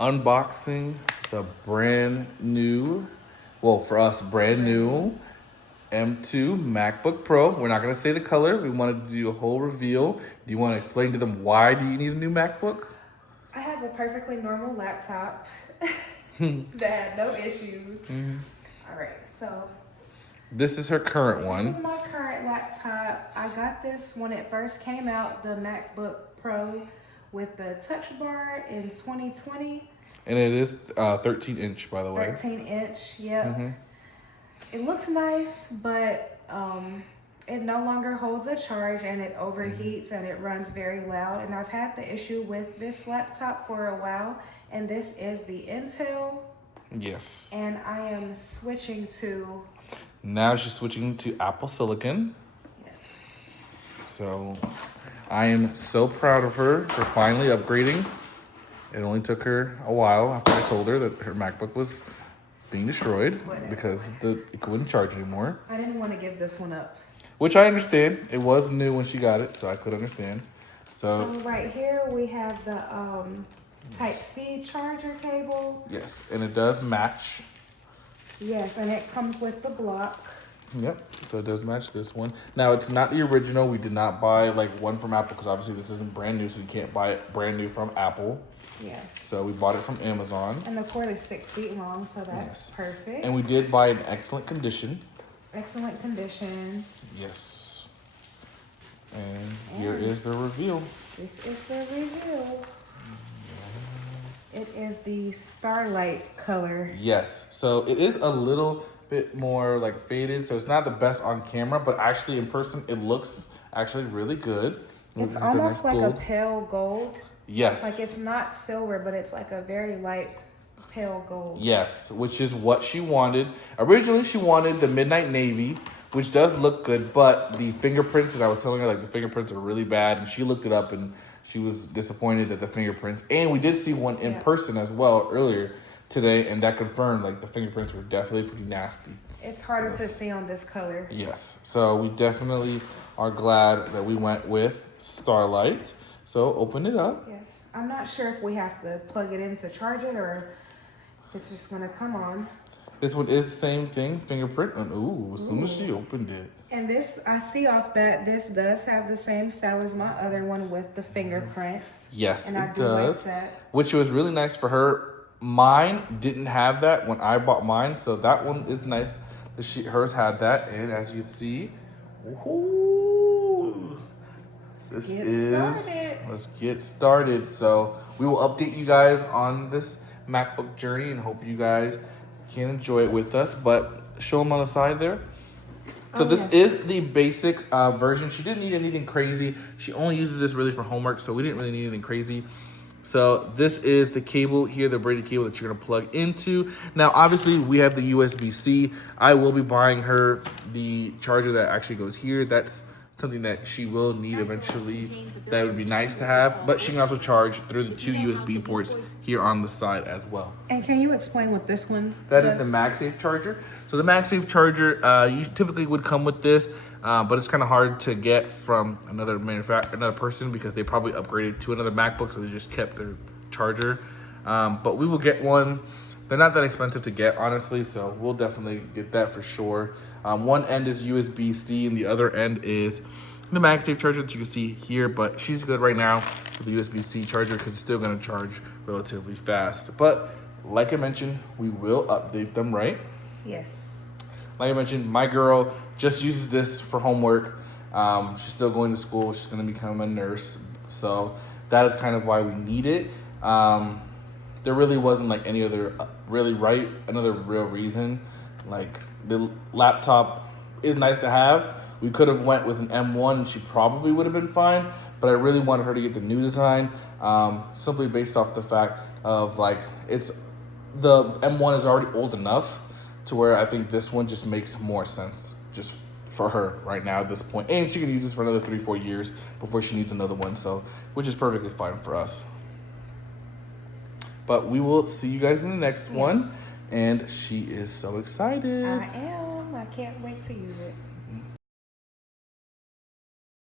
unboxing the brand new, well, for us, brand new M2 MacBook Pro. We're not going to say the color. We wanted to do a whole reveal. Do you want to explain to them why do you need a new MacBook? I have a perfectly normal laptop that had no issues. All right, so This is her current this is one. my current laptop. I got this when it first came out, the MacBook Pro with the touch bar in 2020. And it is 13-inch, by the way. 13-inch, yep. It looks nice, but it no longer holds a charge and it overheats and it runs very loud. And I've had the issue with this laptop for a while, and this is the Intel. Yes. And I am switching to... Now she's switching to Apple Silicon. Yeah. So I am so proud of her for finally upgrading. It only took her a while after I told her that her MacBook was being destroyed because it wouldn't charge anymore. I didn't want to give this one up. Which I understand. It was new when she got it, so I could understand. So right here we have the Type-C charger cable. Yes, and it does match. Yes, and it comes with the block. Yep, so it does match this one. Now, it's not the original. We did not buy like one from Apple because obviously this isn't brand new, so you can't buy it brand new from Apple. Yes. So we bought it from Amazon. And the cord is 6 feet long, so that's perfect. And we did buy it in excellent condition. Excellent condition. Yes. And here is the reveal. This is the reveal. It is the Starlight color. Yes. So it is a little bit more like faded, so it's not the best on camera, but actually in person it looks actually really good. It's almost like a pale gold. Yes. Like it's not silver, but it's like a very light pale gold. Yes, which is what she wanted. Originally, she wanted the midnight navy, which does look good, but the fingerprints that I was telling her, like the fingerprints are really bad, and she looked it up and she was disappointed at the fingerprints. And we did see one in person as well earlier today, and that confirmed like the fingerprints were definitely pretty nasty. It's harder to see on this color. Yes, so we definitely are glad that we went with Starlight. So open it up. Yes, I'm not sure if we have to plug it in to charge it or it's just gonna come on. This one is the same thing, fingerprint. And as soon as she opened it. And this, I see off bat, this does have the same style as my other one with the fingerprint. Yes, and it does. Like that. Which was really nice for her. Mine didn't have that when I bought mine, so that one is nice. Hers had that, and as you see, let's get started. So we will update you guys on this MacBook journey and hope you guys can enjoy it with us. But show them on the side there. So this is the basic version. She didn't need anything crazy. She only uses this really for homework, so we didn't really need anything crazy. So this is the cable here, the braided cable that you're gonna plug into. Now, obviously, we have the USB-C. I will be buying her the charger that actually goes here. That's something that she will need eventually. That would be nice to have, but she can also charge through the 2 USB ports here on the side as well. And can you explain what this one That is the MagSafe charger. So the MagSafe charger, you typically would come with this, but it's kind of hard to get from another person because they probably upgraded to another MacBook, so they just kept their charger. But we will get one. They're not that expensive to get, honestly, so we'll definitely get that for sure. One end is USB-C, and the other end is the MagSafe charger that you can see here, but she's good right now with the USB-C charger because it's still going to charge relatively fast. But like I mentioned, we will update them, right? Yes. Like I mentioned, my girl just uses this for homework. She's still going to school. She's going to become a nurse, so that is kind of why we need it. There really wasn't like any other another real reason. Like the laptop is nice to have. We could have went with an M1 and she probably would have been fine, but I really wanted her to get the new design, simply based off the fact of like the M1 is already old enough to where I think this one just makes more sense just for her right now at this point. And she can use this for another 3-4 years before she needs another one, so which is perfectly fine for us. But we will see you guys in the next one. And she is so excited. I am. I can't wait to use it.